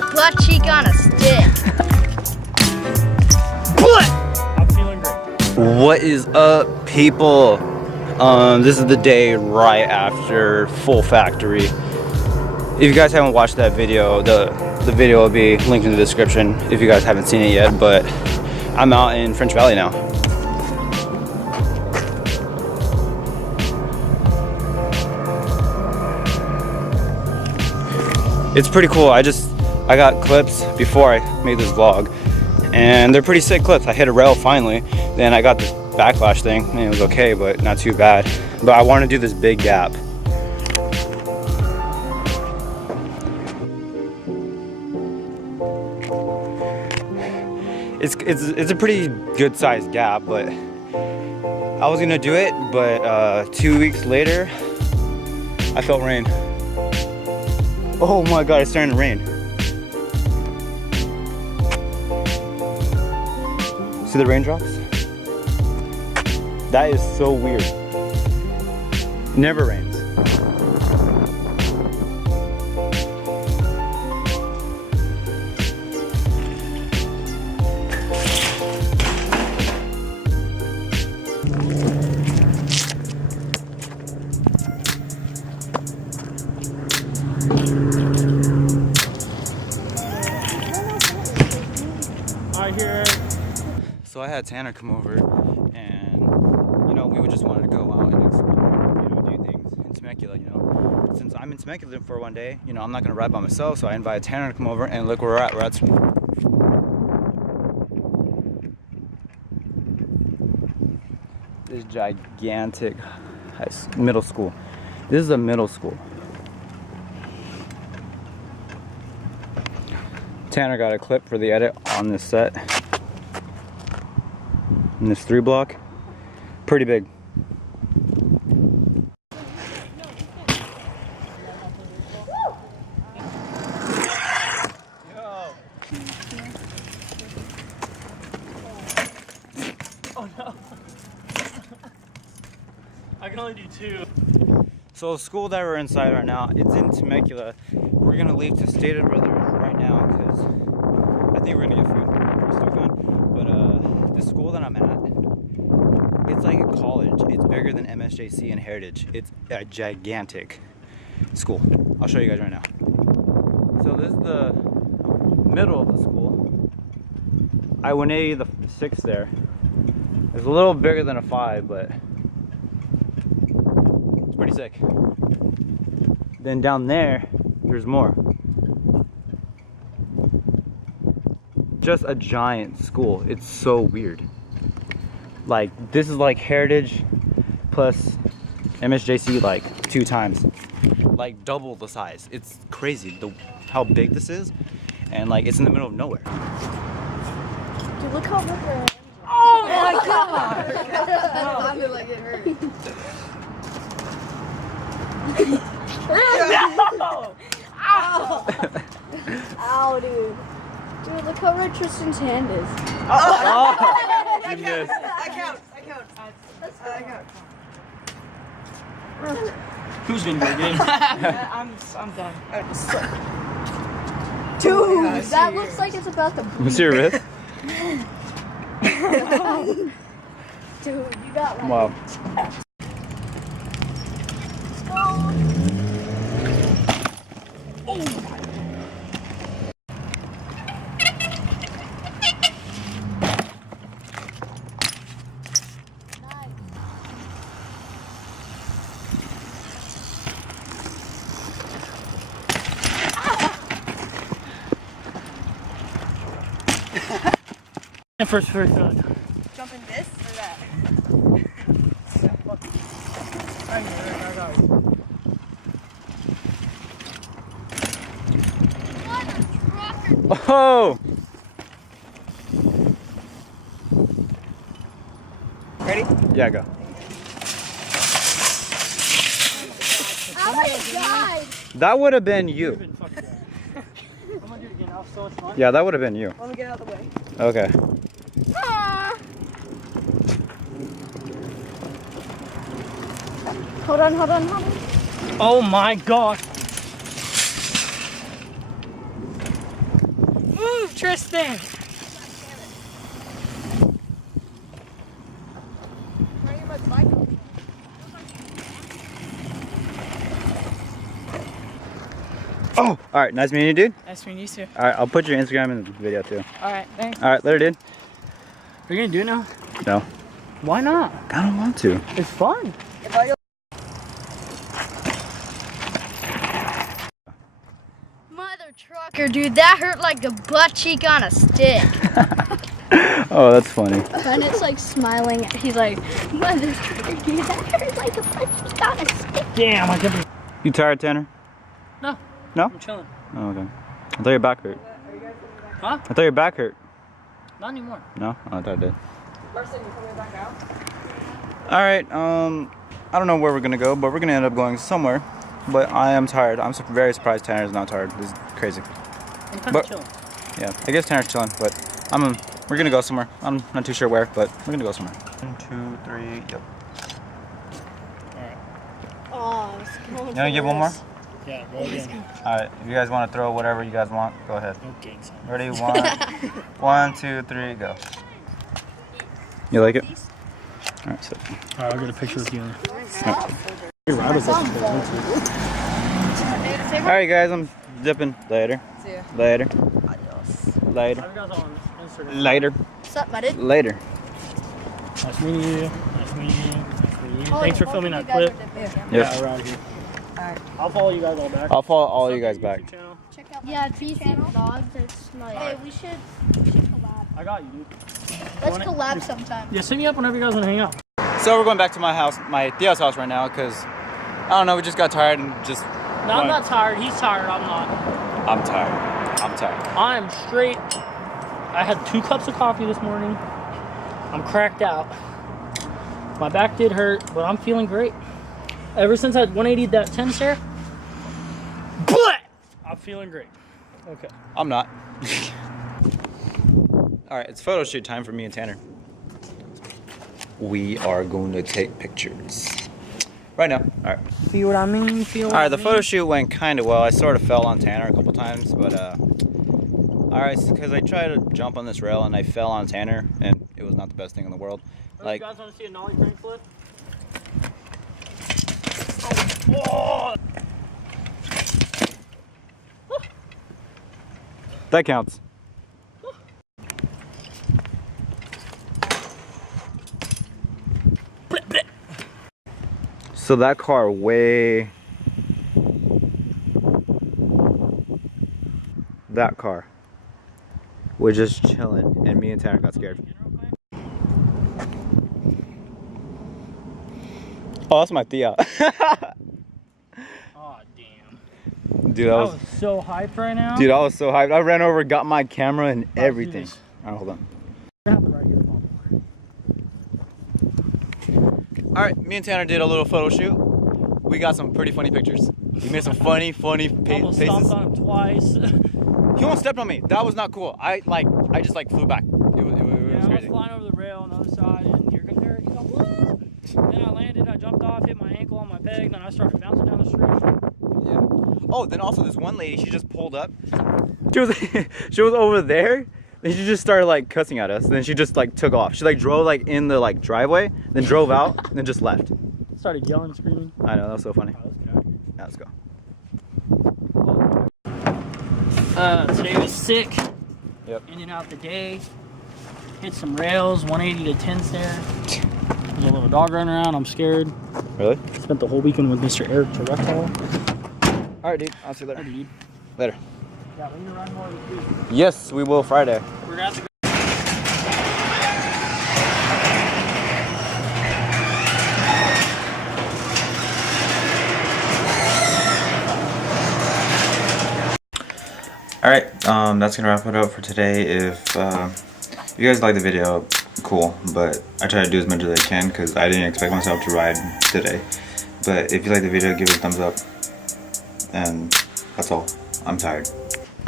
Butt cheek on a stick. I'm feeling great. What is up, people? This is the day right after full factory. If you guys haven't watched that video, the video will be linked in the description if you guys haven't seen it yet, but I'm out in French Valley now. It's pretty cool. I got clips before I made this vlog, and they're pretty sick clips. I hit a rail finally, then I got this backlash thing, and it was okay, but not too bad. But I want to do this big gap. It's a pretty good sized gap, but I was gonna do it, but 2 weeks later, I felt rain. Oh my god, it's starting to rain. See the raindrops? That is so weird. It never rains. So I had Tanner come over, and you know, we just wanted to go out and explore, you know, do things in Temecula. You know, since I'm in Temecula for one day, you know, I'm not gonna ride by myself, so I invited Tanner to come over, and look where we're at. We're at this gigantic middle school. This is a middle school. Tanner got a clip for the edit on this set. In this 3 block, pretty big. Oh no. I can only do 2. So the school that we're inside right now, it's in Temecula. We're gonna leave to Stated Brothers right now because I think we're gonna get food. We're still going. But the school that I'm at, it's like a college. It's bigger than MSJC and Heritage. It's a gigantic school. I'll show you guys right now. So this is the middle of the school. I-180, the 6 there. It's a little bigger than a 5, but it's pretty sick. Then down there, there's more. Just a giant school. It's so weird. Like, this is like Heritage plus MSJC like 2 times. Like double the size. It's crazy how big this is, and like it's in the middle of nowhere. Dude, look how much we're. Oh my god! It sounded like it hurt. No! Ow! Ow, dude. Dude, look how red Tristan's hand is. Oh, you missed. I count. Who's gonna go again? I'm done. Dude, that looks like it's about to bleed. You see your wrist? Dude, you got like. Wow. First. Jump in this or that? I got it. Oh! Ready? Yeah, go. I would died. That would have been you. I'm gonna do it again. So it's fun. Yeah, that would have been you. Let me get out of the way. Okay. Hold on. Oh my gosh. Tristan. Oh, all right. Nice meeting you, dude. Nice meeting you too. All right, I'll put your Instagram in the video too. All right, thanks. All right, later, dude. Are you gonna do it now? No, Why not? I don't want to. It's fun. Mother trucker, dude, that hurt like a butt cheek on a stick. Oh, that's funny. And it's like smiling. He's like, mother trucker, dude, that hurt like a butt cheek on a stick. Damn, I can't. You tired, Tanner? No. No? I'm chilling. Oh, okay. I thought your back hurt. Huh? I thought your back hurt. Not anymore. No? Oh, I thought it did. Person, you coming back out? All right. I don't know where we're gonna go, but we're gonna end up going somewhere. But I am tired. I'm very surprised Tanner's not tired. This is crazy. I'm kind But- of chilling. Yeah, I guess Tanner's chilling, but we're gonna go somewhere. I'm not too sure where, but we're gonna go somewhere. 1, 2, 3, yep. Oh, I was going You wanna give one more? Yeah, roll again. Alright, if you guys wanna throw whatever you guys want, go ahead. Okay, son. Ready? 1, 2, 3, go. You like it? Alright, so. Alright, I'll get a picture with you. Alright guys, I'm dipping. Later. See ya. Later. Adios. Later. Have you guys on Instagram? Later. What's up, buddy? Later. Nice meeting you. Nice meeting you. Nice meeting you. Oh, Thanks for both filming of that you guys clip. are dipping. Yep. Yeah, we're out here. Alright. I'll follow you guys all back. I'll follow all you What's guys up, back. YouTube channel? Check out yeah, DC vlogs. It's like, hey, we should collab. I got you, dude. Let's wanna- collab sometime. Yeah, send me up whenever you guys want to hang out. So we're going back to my house, my Theo's house right now, because I don't know, we just got tired and just. No, I'm not tired. He's tired. I'm not. I'm tired. I'm tired. I'm straight. I had 2 cups of coffee this morning. I'm cracked out. My back did hurt, but I'm feeling great. Ever since I 180'd that 10 stair, I'm feeling great. Okay. I'm not. Alright, it's photo shoot time for me and Tanner. We are going to take pictures. Right now. Alright. See what I mean? Feel what Alright, I the mean? photo shoot went kind of well. I sort of fell on Tanner a couple times, but alright, because I tried to jump on this rail and I fell on Tanner, and it was not the best thing in the world. Like, you guys want to see a nollie crank flip? Oh. that counts. So that car that car was just chilling, and me and Tanner got scared. Oh, that's my Thea. Oh, damn. Dude, I was so hyped right now. dude, I was so hyped. I ran over, got my camera and everything. this. All right, hold on. We're gonna have to right here, Mom. All right, me and Tanner did a little photo shoot. We got some pretty funny pictures. We made some funny Almost faces. stomped on him twice. He almost stepped on me. That was not cool. I just like flew back. It was Yeah, I was crazy. flying over the rail on the other side, and here comes Eric. He goes, "Woo!" Then I landed, I jumped off, hit my ankle on my peg, then I started bouncing down the street. Yeah. Oh, then also this one lady, she just pulled up. She was she was over there. Then she just started like cussing at us. Then she just like took off. She like drove like in the like driveway, then drove out, and then just left. Started yelling, screaming. I know, that was so funny. Oh, let's get out of here. Yeah, let's go. Today was sick. Yep. In and out the day. Hit some rails, 180 to 10 stair. There's a little dog running around. I'm scared. Really? Spent the whole weekend with Mr. Eric Directall. All right, dude. I'll see you later. Dude. Later. Yeah, we're gonna ride more this week. Yes, we will Friday. We're gonna have to go. All right, that's gonna wrap it up for today. If you guys like the video, cool. But I try to do as much as I can because I didn't expect myself to ride today. But if you like the video, give it a thumbs up. And that's all. I'm tired.